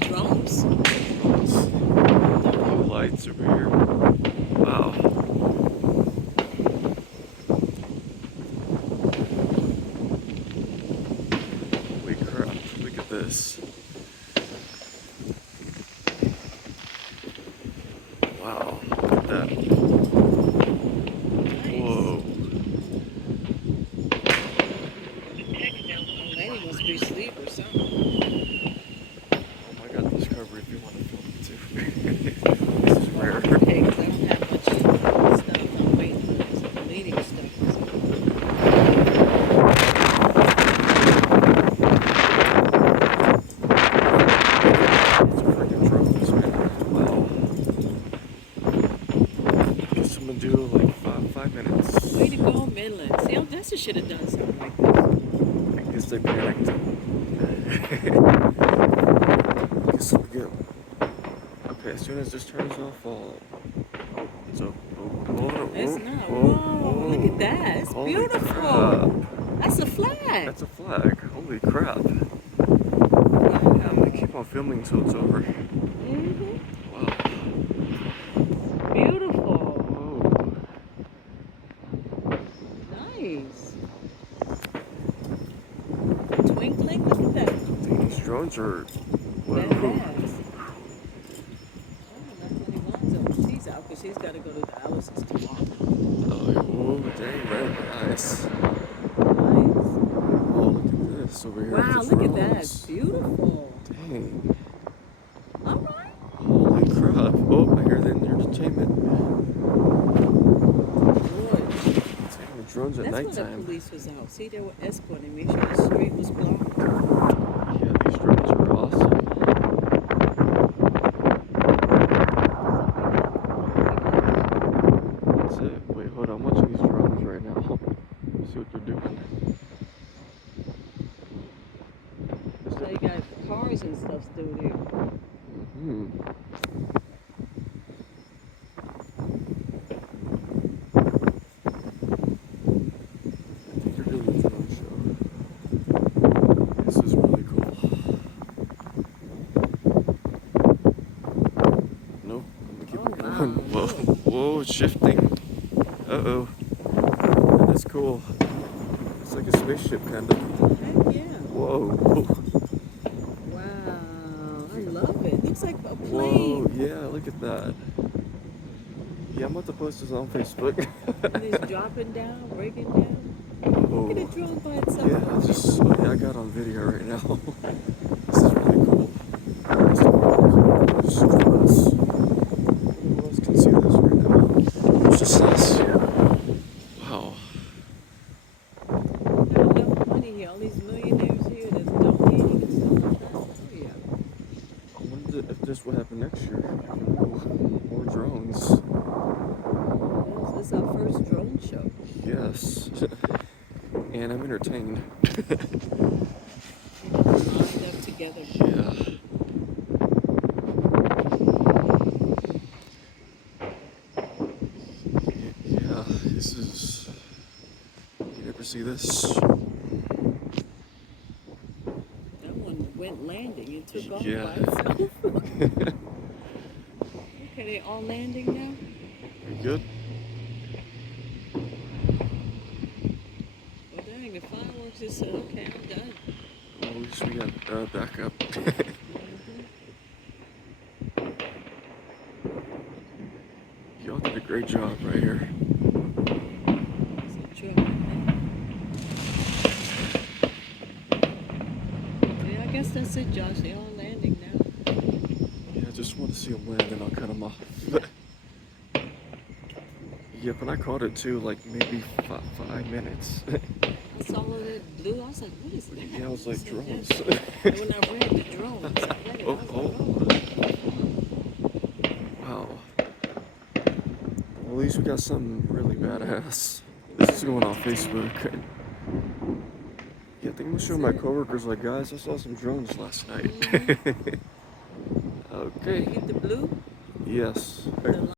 drones? Blue lights over here. Wow. Holy crap. Look at this. Wow. Look at that. Nice. Whoa. Old lady must be asleep or something. Oh my god, Discovery if you want to film it too. This is Well, rare. I'm okay because I don't have much stuff. I'm waiting for some bleeding stuff. It's freaking drones, man. Wow. Guess I'm gonna do like 5 minutes. Way to go, Midland. See, Odessa should have done something like this. I guess they panicked. Guess we get. Okay, as soon as this turns off, I'll. Oh, it's up. It's not. Whoa, look at that. It's Holy beautiful. crap. That's a flag. That's a flag. Holy crap. Yeah, I'm gonna keep on filming until it's over. Mm-hmm. Wow. Beautiful. Whoa. Nice. Twinkling. Look at that. These drones are. Whoa. Badass. Oh, that's when he wants her. She's out because she's got to go to the Alice's tomorrow. Oh, dang, very nice. Nice. Oh, look at this over here. Wow, with the look at that. drones. It's beautiful. Dang. All right. Holy crap. Oh, I hear the entertainment. Good. Dang, the drones at That's when the nighttime. police was out. See, they were escorting. Make sure the street was blocked. Yeah, these drones are awesome. That's it. Wait, hold on. I'm watching these drones right now. See what they're doing. So you got cars and stuff still there. Hmm. I think they're doing a drone show. This is really cool. Nope. I'm gonna keep Oh, it going. wow. Whoa, whoa, it's shifting. Uh-oh. That's cool. It's like a spaceship, kind of. Heck yeah. Whoa. Wow. I love it. Looks like a Whoa, plane. yeah, look at that. Yeah, I'm about to post this on Facebook. And it's dropping down, breaking down. Look at the Oh, drone by itself. yeah, I got on video right now. This is really cool. Just us. Who else can see this right now? It's just us. Wow. Got enough money here. All these millionaires here that's donating and stuff like that. Oh, yeah. I wonder if this will happen next year. More drones. This is our first drone show. Yes. And I'm entertained. Lined up together. Yeah. Yeah, this is. You never see this? That one went landing and took off Yeah. by itself. Okay, they all landing now? You good? Well, dang, the fireworks just said, okay, I'm done. Well, at least we got backup. Y'all did a great job right here. It's a trip, I think. Yeah, I guess that's it, Josh. They all landing now. Yeah, I just want to see them land and I'll cut them off. Yep, and I caught it too, like maybe 5 minutes. I saw all that blue. I was like, what is that? Yeah, I was like, said, drones. "That's-" And when I read the drones, I read it. I was like, oh. Wow. Well, at least we got something really badass. This is going on Facebook. Yeah, I think I'm gonna show my coworkers, like, guys, I saw some drones last night. Did you Okay. get the blue? Yes. The